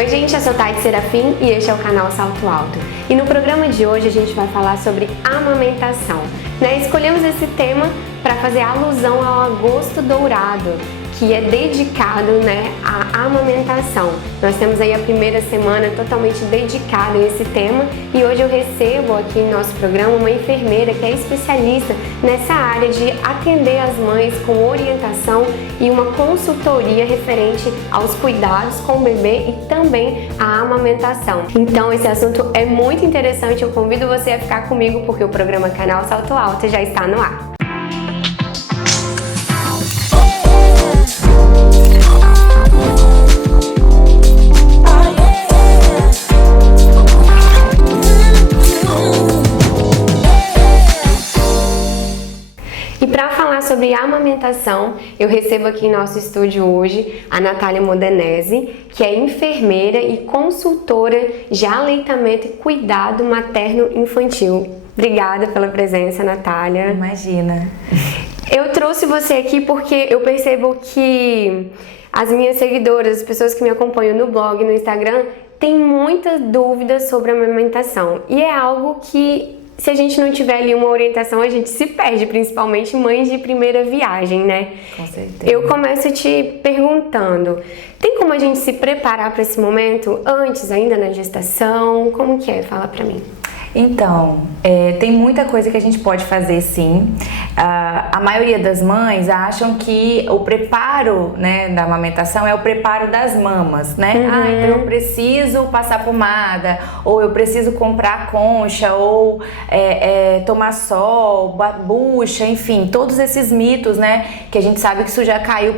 Oi gente, eu sou Tati Serafim e este é o canal Salto Alto. E no programa de hoje a gente vai falar sobre amamentação. Escolhemos esse tema para fazer alusão ao agosto dourado, que é dedicado à amamentação. Nós temos aí a primeira semana totalmente dedicada a esse tema e hoje eu recebo aqui em nosso programa uma enfermeira que é especialista nessa área de atender as mães com orientação e uma consultoria referente aos cuidados com o bebê e também à amamentação. Então esse assunto é muito interessante, eu convido você a ficar comigo porque o programa Canal Salto Alto já está no ar. Sobre a amamentação, eu recebo aqui em nosso estúdio hoje a Natália Modenese, que é enfermeira e consultora de aleitamento e cuidado materno-infantil. Obrigada pela presença, Natália. Imagina. Eu trouxe você aqui porque eu percebo que as minhas seguidoras, as pessoas que me acompanham no blog, no Instagram, têm muitas dúvidas sobre a amamentação. E é algo que, se a gente não tiver ali uma orientação, a gente se perde, principalmente mães de primeira viagem, né? Com certeza. Eu começo te perguntando, tem como a gente se preparar para esse momento antes, ainda na gestação? Como que é? Fala pra mim. Então, tem muita coisa que a gente pode fazer sim. A maioria das mães acham que o preparo, da amamentação é o preparo das mamas, né? Então eu preciso passar pomada, ou eu preciso comprar concha, ou tomar sol, bucha, enfim, todos esses mitos, que a gente sabe que isso já caiu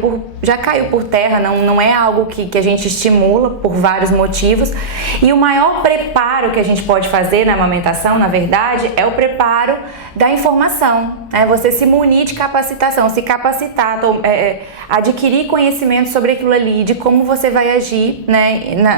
por terra, não é algo que a gente estimula por vários motivos. E o maior preparo que a gente pode fazer na amamentação, na verdade, é o preparo da informação, você se munir de capacitação, se capacitar, adquirir conhecimento sobre aquilo ali, de como você vai agir,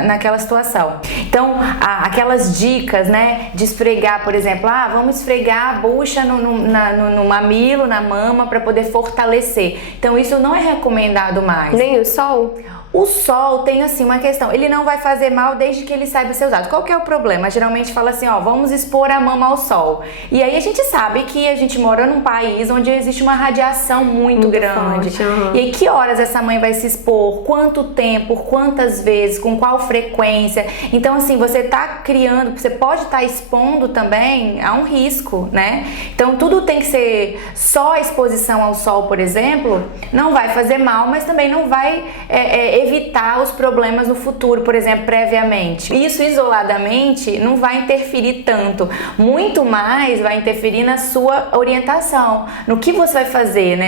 naquela situação. Então, aquelas dicas, de esfregar, por exemplo, vamos esfregar a bucha no mamilo, na mama, para poder fortalecer. Então, isso não é recomendado mais. Nem o sol? O sol tem assim uma questão, ele não vai fazer mal desde que ele saiba ser usado. Qual que é o problema? Geralmente fala assim, vamos expor a mama ao sol. E aí a gente sabe que a gente mora num país onde existe uma radiação muito grande. Forte, E aí que horas essa mãe vai se expor? Quanto tempo? Quantas vezes? Com qual frequência? Então assim, você pode estar expondo também a um risco, Então tudo tem que ser só a exposição ao sol, por exemplo, não vai fazer mal, mas também não vai evitar os problemas no futuro, por exemplo, previamente. Isso isoladamente não vai interferir tanto, muito mais vai interferir na sua orientação, no que você vai fazer,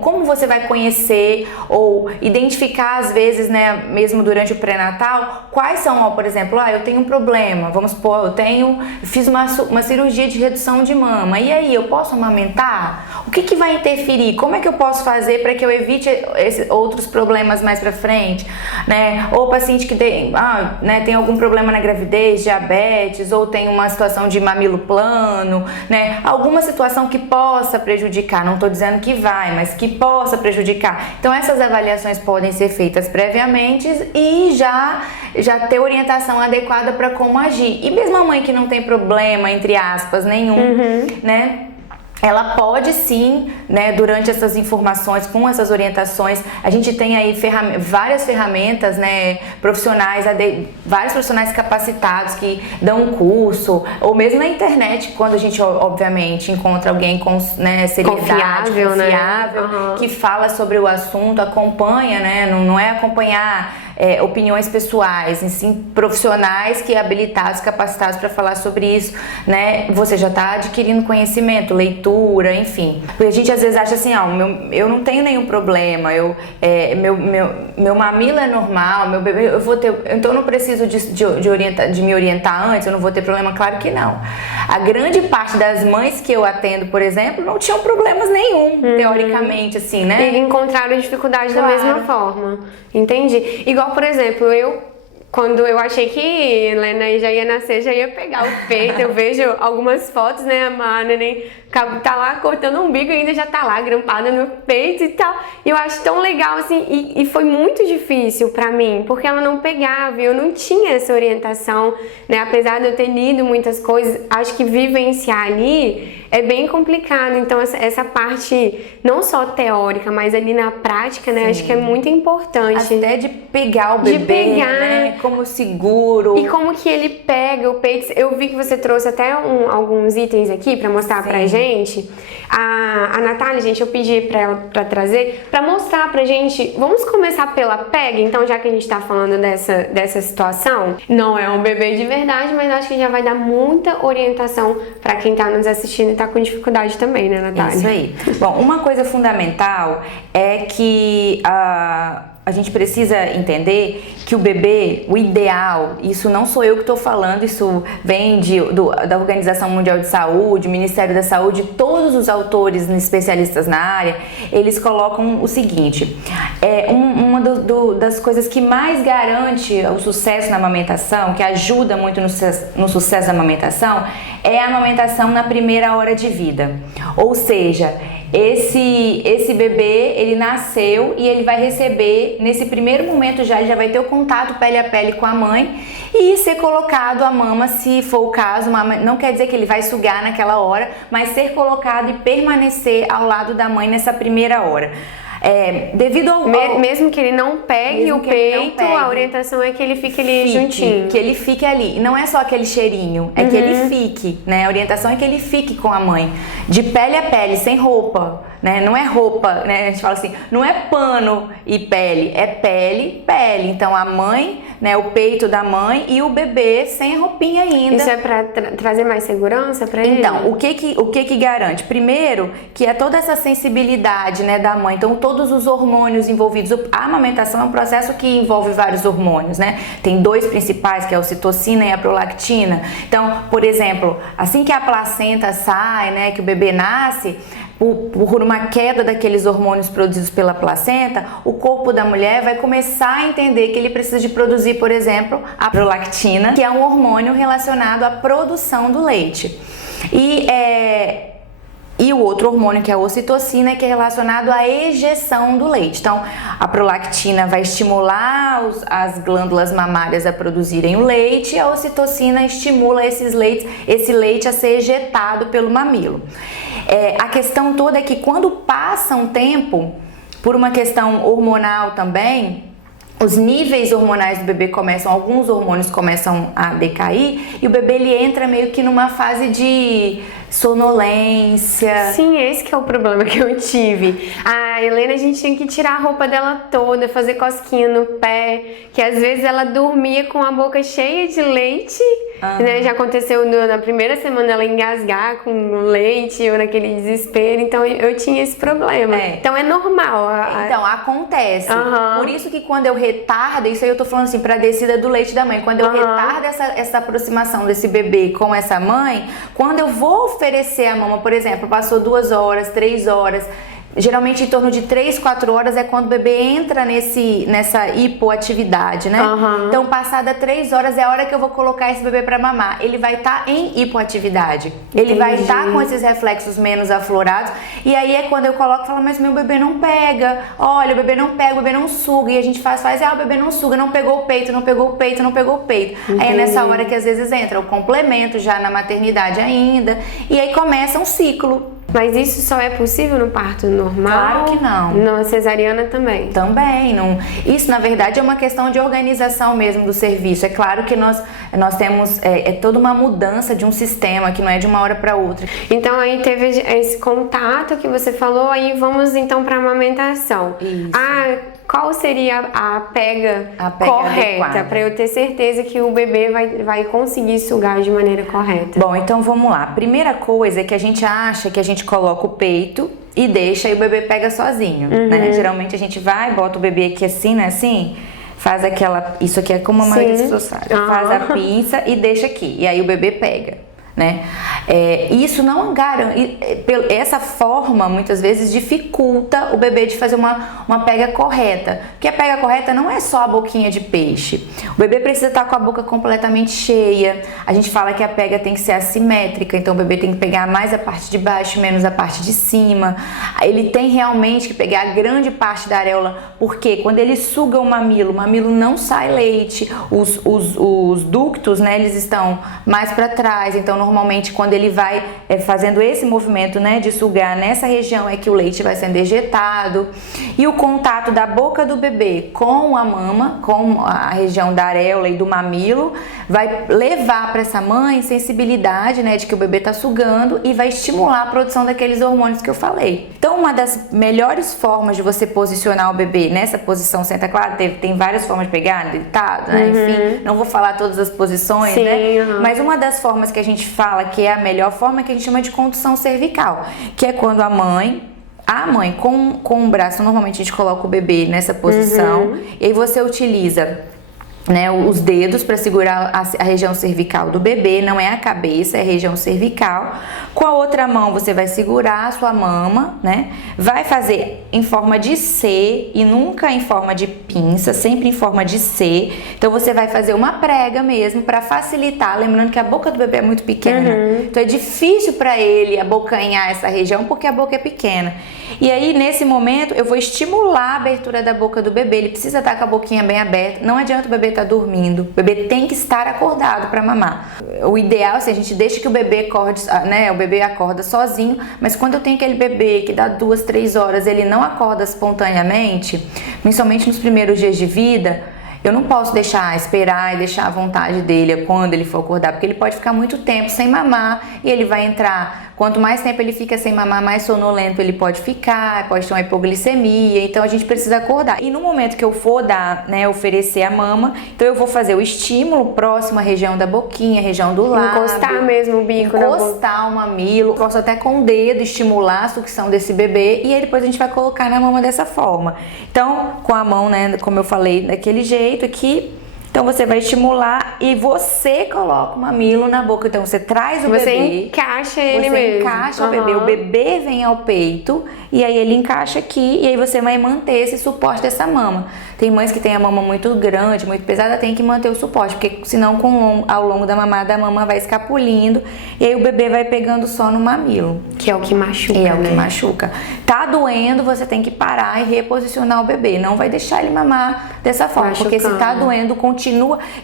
como você vai conhecer ou identificar às vezes, mesmo durante o pré-natal, quais são, por exemplo, eu tenho um problema, vamos supor, fiz uma cirurgia de redução de mama, e aí, eu posso amamentar? O que vai interferir? Como é que eu posso fazer para que eu evite outros problemas mais pra frente, Ou paciente que tem algum problema na gravidez, diabetes, ou tem uma situação de mamilo plano, Alguma situação que possa prejudicar, não estou dizendo que vai, mas que possa prejudicar. Então essas avaliações podem ser feitas previamente e já ter orientação adequada para como agir. E mesmo a mãe que não tem problema, entre aspas, nenhum, ela pode sim, durante essas informações, com essas orientações, a gente tem aí várias ferramentas, profissionais, vários profissionais capacitados que dão um curso, ou mesmo na internet, quando a gente, obviamente, encontra alguém com seriedade, confiável, que fala sobre o assunto, acompanha, não é acompanhar opiniões pessoais, sim profissionais que habilitados, capacitados para falar sobre isso, Você já está adquirindo conhecimento, leitura, enfim. Porque a gente às vezes acha assim, eu não tenho nenhum problema, meu mamilo é normal, meu bebê, então eu não preciso de me orientar antes, eu não vou ter problema? Claro que não. A grande parte das mães que eu atendo, por exemplo, não tinham problemas nenhum, teoricamente, assim, E encontraram dificuldade da mesma forma. Entendi. Igual, por exemplo, eu quando eu achei que Helena já ia nascer, já ia pegar o peito. Eu vejo algumas fotos, né? A neném tá lá cortando o umbigo e ainda já tá lá grampada no peito e tal. E eu acho tão legal, assim, e foi muito difícil pra mim, porque ela não pegava, eu não tinha essa orientação, né? Apesar de eu ter lido muitas coisas, acho que vivenciar ali é bem complicado. Então essa parte não só teórica, mas ali na prática, né? Sim. Acho que é muito importante. Até de pegar o bebê, né? Como seguro. E como que ele pega o peito. Eu vi que você trouxe até alguns itens aqui pra mostrar pra gente. A Natália, gente, eu pedi pra ela pra trazer, pra mostrar pra gente. Vamos começar pela pega, então, já que a gente tá falando dessa situação. Não é um bebê de verdade, mas acho que já vai dar muita orientação pra quem tá nos assistindo e tá com dificuldade também, né, Natália? Isso aí. Bom, uma coisa fundamental é que a gente precisa entender que o bebê, o ideal, isso não sou eu que estou falando, isso vem da Organização Mundial de Saúde, Ministério da Saúde, todos os autores especialistas na área, eles colocam o seguinte: uma das coisas que mais garante o sucesso na amamentação, que ajuda muito no sucesso da amamentação, é a amamentação na primeira hora de vida. Ou seja, esse bebê, ele nasceu e ele vai receber, nesse primeiro momento ele já vai ter o contato pele a pele com a mãe e ser colocado a mama, se for o caso. Não quer dizer que ele vai sugar naquela hora, mas ser colocado e permanecer ao lado da mãe nessa primeira hora. Devido ao mesmo que ele não pegue o peito, a orientação é que ele fique ali juntinho. Que ele fique ali. E não é só aquele cheirinho, é que ele fique, né? A orientação é que ele fique com a mãe, de pele a pele, sem roupa, né? Não é roupa, né? A gente fala assim, não é pano e pele, é pele, pele. Então a mãe, né? O peito da mãe e o bebê sem roupinha ainda. Isso é pra trazer mais segurança pra ele? Então, o que garante? Primeiro, que é toda essa sensibilidade, né, da mãe. Então, todos os hormônios envolvidos. A amamentação é um processo que envolve vários hormônios, né? Tem dois principais, que é a ocitocina e a prolactina. Então, por exemplo, assim que a placenta sai, né, que o bebê nasce, por uma queda daqueles hormônios produzidos pela placenta, o corpo da mulher vai começar a entender que ele precisa de produzir, por exemplo, a prolactina, que é um hormônio relacionado à produção do leite. E o outro hormônio, que é a ocitocina, que é relacionado à ejeção do leite. Então, a prolactina vai estimular as glândulas mamárias a produzirem o leite, e a ocitocina estimula esse leite a ser ejetado pelo mamilo. A questão toda é que quando passa um tempo, por uma questão hormonal também, os níveis hormonais do bebê alguns hormônios começam a decair e o bebê ele entra meio que numa fase de sonolência. Sim, esse que é o problema que eu tive. A Helena, a gente tinha que tirar a roupa dela toda, fazer cosquinha no pé, que às vezes ela dormia com a boca cheia de leite, né? Já aconteceu na primeira semana ela engasgar com leite, ou naquele desespero, então eu tinha esse problema. Então é normal. Então, acontece. Por isso que quando eu retardo, isso aí eu tô falando assim, pra descida do leite da mãe, quando eu retardo essa aproximação desse bebê com essa mãe, quando eu vou oferecer a mama, por exemplo, passou 2 horas, 3 horas, geralmente em torno de 3, 4 horas é quando o bebê entra nessa hipoatividade, né? Então, passada 3 horas é a hora que eu vou colocar esse bebê para mamar. Ele vai estar em hipoatividade. Ele vai estar com esses reflexos menos aflorados. E aí é quando eu coloco e falo, mas meu bebê não pega. Olha, o bebê não pega, o bebê não suga. E a gente faz, o bebê não suga, não pegou o peito, não pegou o peito, não pegou o peito. Aí é nessa hora que às vezes entra o complemento já na maternidade ainda. E aí começa um ciclo. Mas isso só é possível no parto normal? Claro que não. Na cesariana também? Também. Não. Isso, na verdade, é uma questão de organização mesmo do serviço. É claro que nós temos toda uma mudança de um sistema, que não é de uma hora para outra. Então, aí teve esse contato que você falou, aí vamos então para a amamentação. Isso. Qual seria a pega correta para eu ter certeza que o bebê vai conseguir sugar de maneira correta? Bom, então vamos lá. Primeira coisa é que a gente acha que a gente coloca o peito e deixa e o bebê pega sozinho, né? Geralmente a gente vai, bota o bebê aqui assim, né? Assim, faz aquela... Isso aqui é como a maioria das pessoas faz. Faz a pinça e deixa aqui. E aí o bebê pega. né? Isso não garante, essa forma muitas vezes dificulta o bebê de fazer uma pega correta, porque a pega correta não é só a boquinha de peixe, o bebê precisa estar com a boca completamente cheia, a gente fala que a pega tem que ser assimétrica, então o bebê tem que pegar mais a parte de baixo, menos a parte de cima, ele tem realmente que pegar a grande parte da areola, porque quando ele suga o mamilo não sai leite, os ductos, né, eles estão mais para trás, então normalmente quando ele vai fazendo esse movimento, né, de sugar nessa região é que o leite vai sendo ejetado, e o contato da boca do bebê com a mama, com a região da areola e do mamilo, vai levar para essa mãe sensibilidade, né, de que o bebê está sugando e vai estimular a produção daqueles hormônios que eu falei. Então, uma das melhores formas de você posicionar o bebê nessa posição senta, claro, tem várias formas de pegar, deitado, né, enfim, não vou falar todas as posições, sim, né, mas uma das formas que a gente fala que é a melhor forma é que a gente chama de condução cervical, que é quando a mãe com o braço, normalmente a gente coloca o bebê nessa posição, e aí você utiliza, né, os dedos para segurar a região cervical do bebê, não é a cabeça, é a região cervical. Com a outra mão você vai segurar a sua mama, né? Vai fazer em forma de C e nunca em forma de pinça, sempre em forma de C. Então você vai fazer uma prega mesmo para facilitar, lembrando que a boca do bebê é muito pequena. Então é difícil para ele abocanhar essa região porque a boca é pequena. E aí nesse momento eu vou estimular a abertura da boca do bebê, ele precisa estar com a boquinha bem aberta. Não adianta o bebê estar dormindo, o bebê tem que estar acordado para mamar. O ideal é se a gente deixa que o bebê acorde, né, o bebê acorda sozinho, mas quando eu tenho aquele bebê que dá 2, 3 horas, ele não acorda espontaneamente, principalmente nos primeiros dias de vida, eu não posso esperar e deixar a vontade dele quando ele for acordar, porque ele pode ficar muito tempo sem mamar e ele vai entrar. Quanto mais tempo ele fica sem mamar, mais sonolento ele pode ficar, pode ter uma hipoglicemia, então a gente precisa acordar. E no momento que eu for dar, né, oferecer a mama, então eu vou fazer o estímulo próximo à região da boquinha, região do lábio. Encostar mesmo o bico na boca. Encostar o mamilo, posso até com o dedo estimular a sucção desse bebê e aí depois a gente vai colocar na mama dessa forma. Então, com a mão, né, como eu falei, daquele jeito aqui. Então você vai estimular e você coloca o mamilo na boca. Então você traz o bebê. Você encaixa ele mesmo. Você encaixa o bebê vem ao peito e aí ele encaixa aqui e aí você vai manter esse suporte dessa mama. Tem mães que têm a mama muito grande, muito pesada, tem que manter o suporte, porque senão ao longo da mamada a mama vai escapulindo e aí o bebê vai pegando só no mamilo. Que é o que machuca, o que machuca. Tá doendo, você tem que parar e reposicionar o bebê. Não vai deixar ele mamar dessa forma, porque se tá doendo, continua.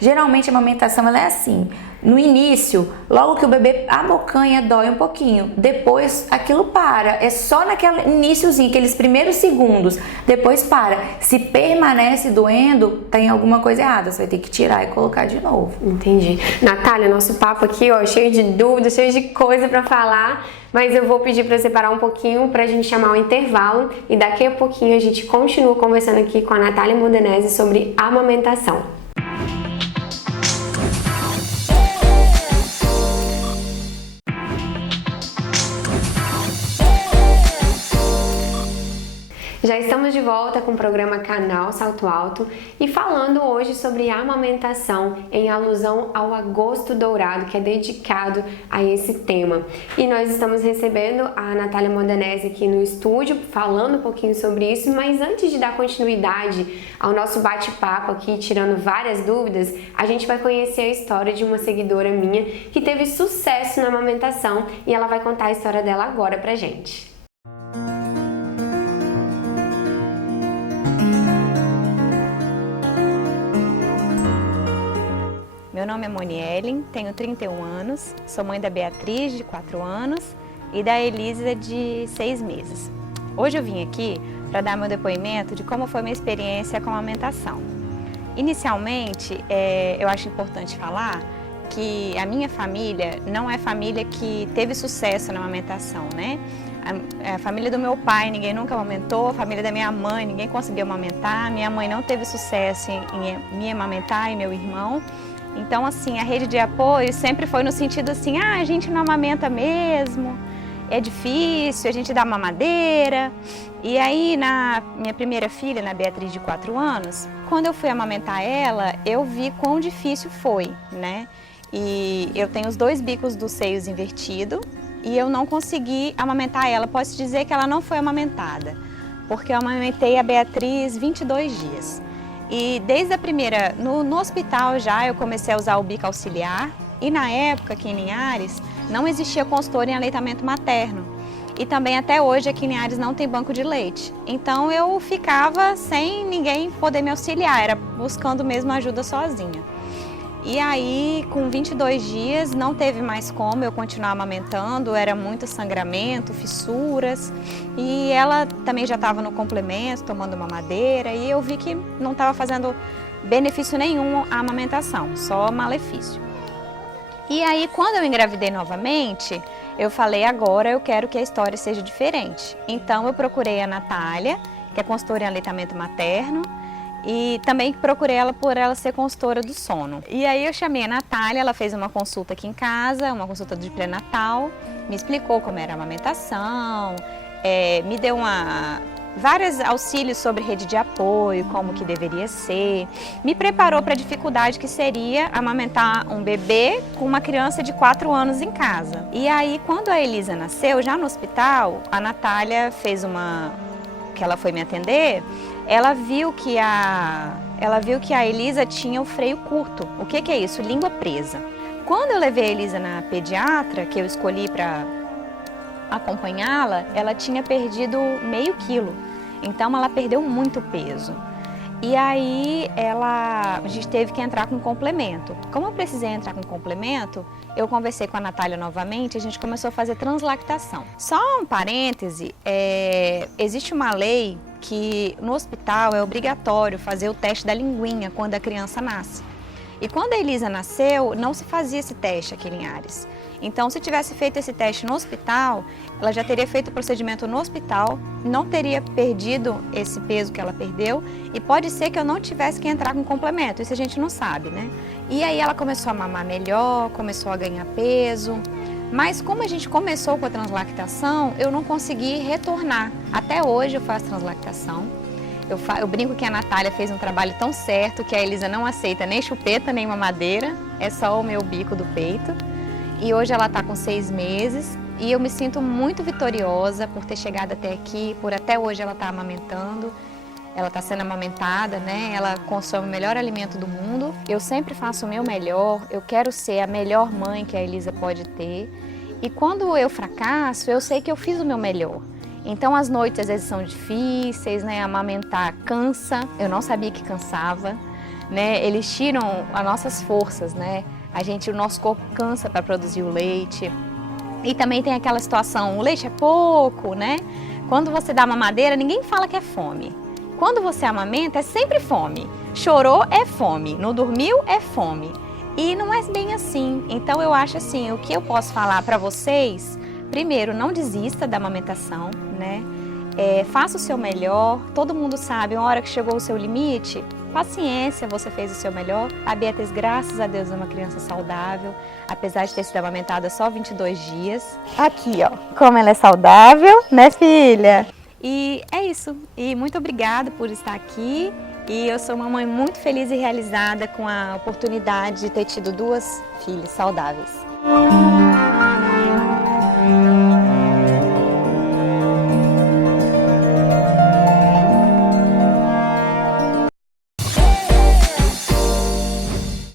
Geralmente a amamentação ela é assim. No início, logo que o bebê abocanha, dói um pouquinho. Depois aquilo para. É só naquele iniciozinho, aqueles primeiros segundos. Depois para. Se permanece doendo, tem alguma coisa errada. Você vai ter que tirar e colocar de novo. Entendi. Natália, nosso papo aqui, ó, cheio de dúvidas, cheio de coisa pra falar. Mas eu vou pedir para separar um pouquinho pra gente chamar um intervalo. E daqui a pouquinho a gente continua conversando aqui com a Natália Modenese sobre amamentação. Já estamos de volta com o programa Canal Salto Alto e falando hoje sobre amamentação em alusão ao Agosto Dourado, que é dedicado a esse tema. E nós estamos recebendo a Natália Modenese aqui no estúdio, falando um pouquinho sobre isso, mas antes de dar continuidade ao nosso bate-papo aqui, tirando várias dúvidas, a gente vai conhecer a história de uma seguidora minha que teve sucesso na amamentação e ela vai contar a história dela agora pra gente. Meu nome é Monielle, tenho 31 anos, sou mãe da Beatriz, de 4 anos, e da Elisa, de 6 meses. Hoje eu vim aqui para dar meu depoimento de como foi minha experiência com a amamentação. Inicialmente, eu acho importante falar que a minha família não é família que teve sucesso na amamentação, né? A família do meu pai, ninguém nunca amamentou, a família da minha mãe, ninguém conseguiu amamentar, minha mãe não teve sucesso em me amamentar e meu irmão. Então, assim, a rede de apoio sempre foi no sentido assim, a gente não amamenta mesmo, é difícil, a gente dá mamadeira. E aí, na minha primeira filha, na Beatriz, de 4 anos, quando eu fui amamentar ela, eu vi quão difícil foi, né? e eu tenho os 2 bicos dos seios invertidos e eu não consegui amamentar ela. Posso dizer que ela não foi amamentada, porque eu amamentei a Beatriz 22 dias. E desde a primeira, no hospital já eu comecei a usar o bico auxiliar e na época aqui em Linhares não existia consultor em aleitamento materno. E também até hoje aqui em Linhares não tem banco de leite. Então eu ficava sem ninguém poder me auxiliar, era buscando mesmo ajuda sozinha. E aí, com 22 dias, não teve mais como eu continuar amamentando, era muito sangramento, fissuras. E ela também já estava no complemento, tomando mamadeira, e eu vi que não estava fazendo benefício nenhum à amamentação, só malefício. E aí, quando eu engravidei novamente, eu falei, agora eu quero que a história seja diferente. Então, eu procurei a Natália, que é consultora em aleitamento materno, e também procurei ela por ela ser consultora do sono. E aí eu chamei a Natália, ela fez uma consulta aqui em casa, uma consulta de pré-natal, me explicou como era a amamentação, me deu vários auxílios sobre rede de apoio, como que deveria ser, me preparou para a dificuldade que seria amamentar um bebê com uma criança de 4 anos em casa. E aí, quando a Elisa nasceu, já no hospital, a Natália que ela foi me atender, ela viu que a Elisa tinha o freio curto. O que é isso? Língua presa. Quando eu levei a Elisa na pediatra, que eu escolhi para acompanhá-la, ela tinha perdido meio quilo. Então ela perdeu muito peso. E aí a gente teve que entrar com complemento. Como eu precisei entrar com complemento, eu conversei com a Natália novamente e a gente começou a fazer translactação. Só um parêntese, existe uma lei que no hospital é obrigatório fazer o teste da linguinha quando a criança nasce. E quando a Elisa nasceu, não se fazia esse teste aqui em Linhares. Então, se tivesse feito esse teste no hospital, ela já teria feito o procedimento no hospital, não teria perdido esse peso que ela perdeu e pode ser que eu não tivesse que entrar com complemento, isso a gente não sabe, né? E aí ela começou a mamar melhor, começou a ganhar peso, mas como a gente começou com a translactação, eu não consegui retornar. Até hoje eu faço translactação. Eu brinco que a Natália fez um trabalho tão certo que a Elisa não aceita nem chupeta, nem mamadeira, é só o meu bico do peito. E hoje ela está com 6 meses e eu me sinto muito vitoriosa por ter chegado até aqui, por até hoje ela estar amamentando. Ela está sendo amamentada, né? Ela consome o melhor alimento do mundo. Eu sempre faço o meu melhor, eu quero ser a melhor mãe que a Elisa pode ter. E quando eu fracasso, eu sei que eu fiz o meu melhor. Então as noites às vezes são difíceis, né? Amamentar cansa, eu não sabia que cansava, né? Eles tiram as nossas forças, né? O nosso corpo cansa para produzir o leite. E também tem aquela situação, o leite é pouco, né? Quando você dá mamadeira, ninguém fala que é fome. Quando você amamenta, é sempre fome. Chorou é fome, não dormiu é fome. E não é bem assim. Então eu acho assim, o que eu posso falar para vocês, primeiro, não desista da amamentação, né? Faça o seu melhor, todo mundo sabe, uma hora que chegou o seu limite, paciência, você fez o seu melhor. A Beatriz, graças a Deus, é uma criança saudável, apesar de ter sido amamentada só 22 dias. Aqui, ó, como ela é saudável, né, filha? E é isso, e muito obrigada por estar aqui. E eu sou uma mãe muito feliz e realizada com a oportunidade de ter tido 2 filhas saudáveis.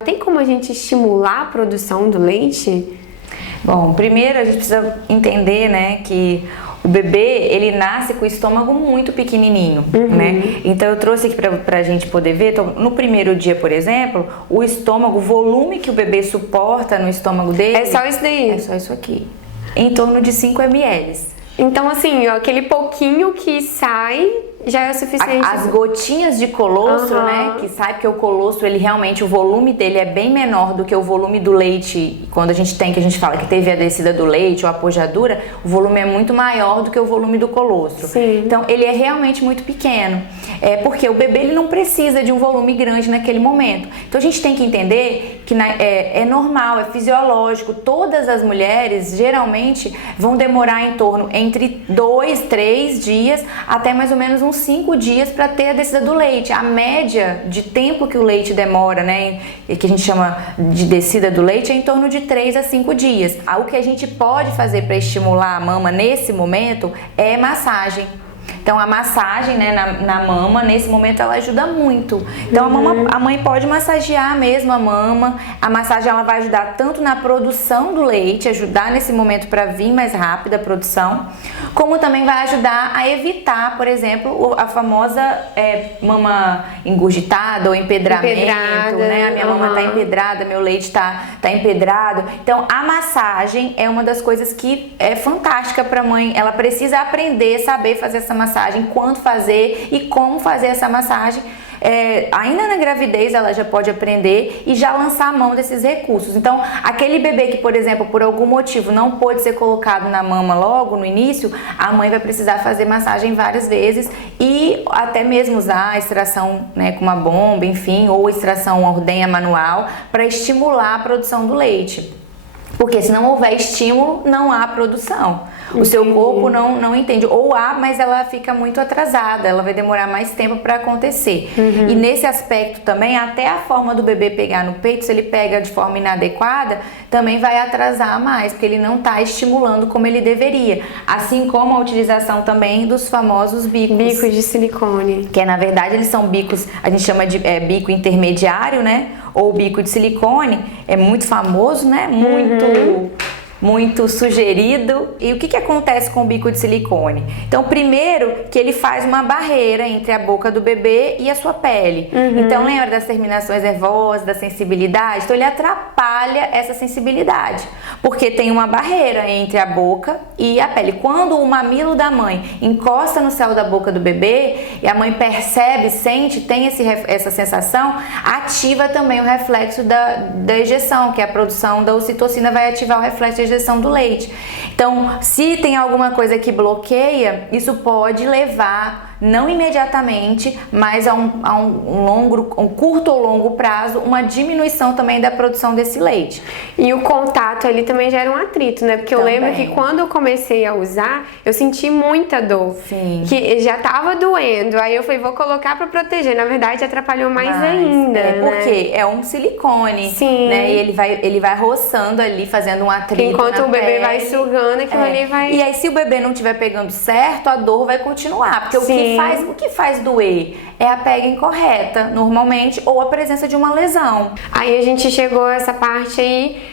Tem como a gente estimular a produção do leite? Bom, primeiro a gente precisa entender, né, que o bebê, ele nasce com o estômago muito pequenininho, né? Então eu trouxe aqui pra gente poder ver, então, no primeiro dia, por exemplo, o estômago, o volume que o bebê suporta no estômago dele... É só isso daí? É só isso aqui. Em torno de 5 ml. Então, assim, ó, aquele pouquinho que sai já é o suficiente. As gotinhas de colostro, né, que sai, porque o colostro, ele realmente, o volume dele é bem menor do que o volume do leite. Quando a gente fala que teve a descida do leite ou a pojadura, o volume é muito maior do que o volume do colostro. Sim. Então, ele é realmente muito pequeno. Porque o bebê, ele não precisa de um volume grande naquele momento. Então, a gente tem que entender que é normal, é fisiológico. Todas as mulheres, geralmente, vão demorar em torno entre 2, 3 dias até mais ou menos um uns 5 dias para ter a descida do leite. A média de tempo que o leite demora, né, que a gente chama de descida do leite, é em torno de 3 a 5 dias. O que a gente pode fazer para estimular a mama nesse momento é massagem. Então a massagem, né, na mama, nesse momento ela ajuda muito. Então a mãe pode massagear mesmo a mama. A massagem ela vai ajudar tanto na produção do leite, ajudar nesse momento para vir mais rápida a produção, como também vai ajudar a evitar, por exemplo, a famosa mama engurgitada ou empedramento, né? A minha mama está empedrada, meu leite está empedrado. Então a massagem é uma das coisas que é fantástica para a mãe. Ela precisa aprender, saber fazer essa massagem, quando fazer e como fazer essa massagem. Ainda na gravidez ela já pode aprender e já lançar a mão desses recursos. Então, aquele bebê que, por exemplo, por algum motivo não pôde ser colocado na mama logo no início, a mãe vai precisar fazer massagem várias vezes e até mesmo usar a extração, né, com uma bomba, enfim, ou extração ordenha manual para estimular a produção do leite. Porque se não houver estímulo, não há produção. O seu corpo não entende. Ou há, mas ela fica muito atrasada. Ela vai demorar mais tempo para acontecer. E nesse aspecto também, até a forma do bebê pegar no peito, se ele pega de forma inadequada, também vai atrasar mais, porque ele não está estimulando como ele deveria. Assim como a utilização também dos famosos bicos. Bicos de silicone. Que na verdade eles são bicos, a gente chama de bico intermediário, né? Ou bico de silicone, é muito famoso, né? Muito sugerido. E o que acontece com o bico de silicone? Então, primeiro que ele faz uma barreira entre a boca do bebê e a sua pele. Então, lembra das terminações nervosas, da sensibilidade? Então, ele atrapalha essa sensibilidade, porque tem uma barreira entre a boca e a pele. Quando o mamilo da mãe encosta no céu da boca do bebê e a mãe percebe, sente, tem essa sensação, ativa também o reflexo da ejeção, que é a produção da ocitocina, vai ativar o reflexo da ejeção do leite. Então, se tem alguma coisa que bloqueia, isso pode levar, não imediatamente, mas a um curto ou longo prazo, uma diminuição também da produção desse leite. E o contato ali também gera um atrito, né? Porque eu lembro que quando eu comecei a usar, eu senti muita dor. Sim. Que já tava doendo. Aí eu falei, vou colocar pra proteger. Na verdade, atrapalhou mais ainda. Porque é um silicone. Sim. Né? E ele vai roçando ali, fazendo um atrito. Enquanto o bebê vai sugando, aquilo ali vai. E aí, se o bebê não estiver pegando certo, a dor vai continuar. Porque o que faz doer é a pega incorreta, normalmente, ou a presença de uma lesão. Aí a gente chegou a essa parte aí.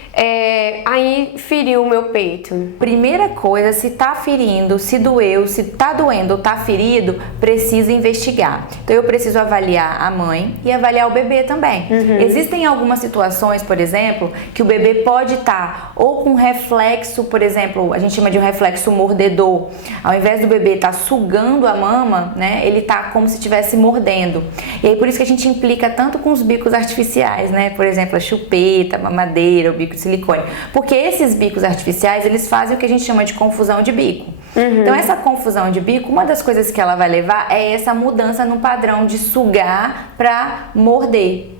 Aí feriu o meu peito. Primeira coisa, se tá ferindo, se doeu, se tá doendo ou tá ferido, precisa investigar. Então eu preciso avaliar a mãe e avaliar o bebê também. Existem algumas situações, por exemplo, que o bebê pode estar ou com reflexo, por exemplo, a gente chama de um reflexo mordedor. Ao invés do bebê estar sugando a mama, né, ele tá como se estivesse mordendo. E aí por isso que a gente implica tanto com os bicos artificiais, né? Por exemplo, a chupeta, a mamadeira, o bico de silicone, porque esses bicos artificiais, eles fazem o que a gente chama de confusão de bico. Então essa confusão de bico, uma das coisas que ela vai levar é essa mudança no padrão de sugar para morder.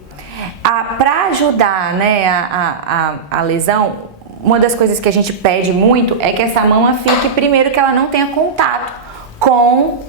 Para ajudar, né, a lesão, uma das coisas que a gente pede muito é que essa mama fique, primeiro, que ela não tenha contato com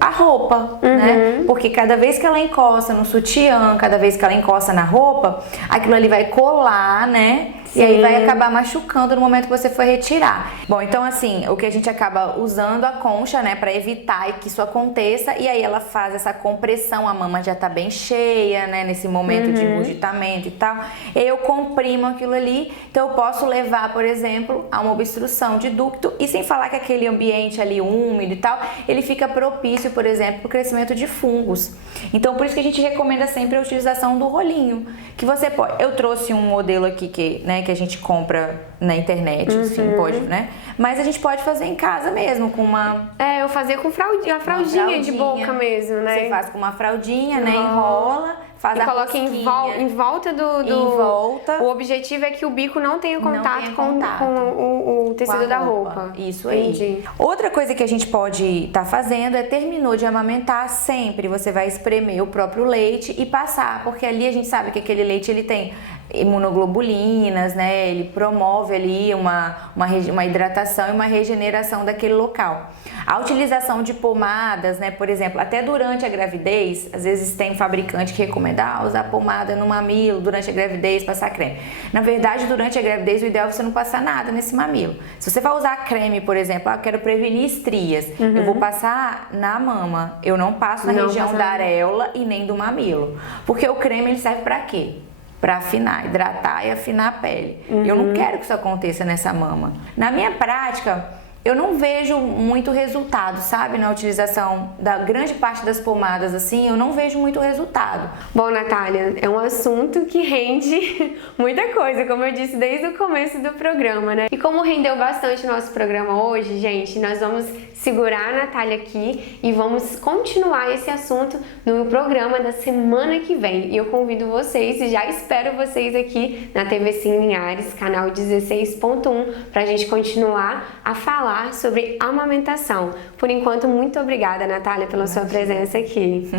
a roupa, né? Porque cada vez que ela encosta no sutiã, cada vez que ela encosta na roupa, aquilo ali vai colar, né? Sim. E aí vai acabar machucando no momento que você for retirar. Bom, então assim, o que a gente acaba usando a concha, né, para evitar que isso aconteça, e aí ela faz essa compressão, a mama já tá bem cheia, né, nesse momento de engurgitamento e tal. Eu comprimo aquilo ali, então eu posso levar, por exemplo, a uma obstrução de ducto, e sem falar que aquele ambiente ali úmido e tal, ele fica propício, por exemplo, para o crescimento de fungos. Então, por isso que a gente recomenda sempre a utilização do rolinho, que você pode... Eu trouxe um modelo aqui que a gente compra na internet, enfim, pode, né? Mas a gente pode fazer em casa mesmo, com uma... eu fazia com fraldinha de boca mesmo, né? Você faz com uma fraldinha, né? Enrola, faz a coloca em volta do... Em volta. O objetivo é que o bico não tenha contato com o tecido da roupa. Isso aí. Entendi. Outra coisa que a gente pode estar fazendo é, terminou de amamentar, sempre você vai espremer o próprio leite e passar, porque ali a gente sabe que aquele leite ele tem imunoglobulinas, né? Ele promove ali uma hidratação e uma regeneração daquele local. A utilização de pomadas, né? Por exemplo, até durante a gravidez, às vezes tem fabricante que recomenda usar pomada no mamilo durante a gravidez, passar creme. Na verdade, durante a gravidez, o ideal é você não passar nada nesse mamilo. Se você vai usar creme, por exemplo, eu quero prevenir estrias, eu vou passar na mama, eu não passo na região da areola e nem do mamilo. Porque o creme ele serve para quê? Para afinar, hidratar e afinar a pele. Eu não quero que isso aconteça nessa mama. Na minha prática, eu não vejo muito resultado, sabe? Na utilização da grande parte das pomadas, assim, eu não vejo muito resultado. Bom, Natália, é um assunto que rende muita coisa, como eu disse desde o começo do programa, né? E como rendeu bastante o nosso programa hoje, gente, nós vamos segurar a Natália aqui e vamos continuar esse assunto no programa da semana que vem. E eu convido vocês e já espero vocês aqui na TV Sim Linhares, canal 16.1, pra gente continuar a falar sobre amamentação. Por enquanto, muito obrigada, Natália, pela sua presença aqui.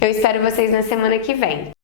Eu espero vocês na semana que vem.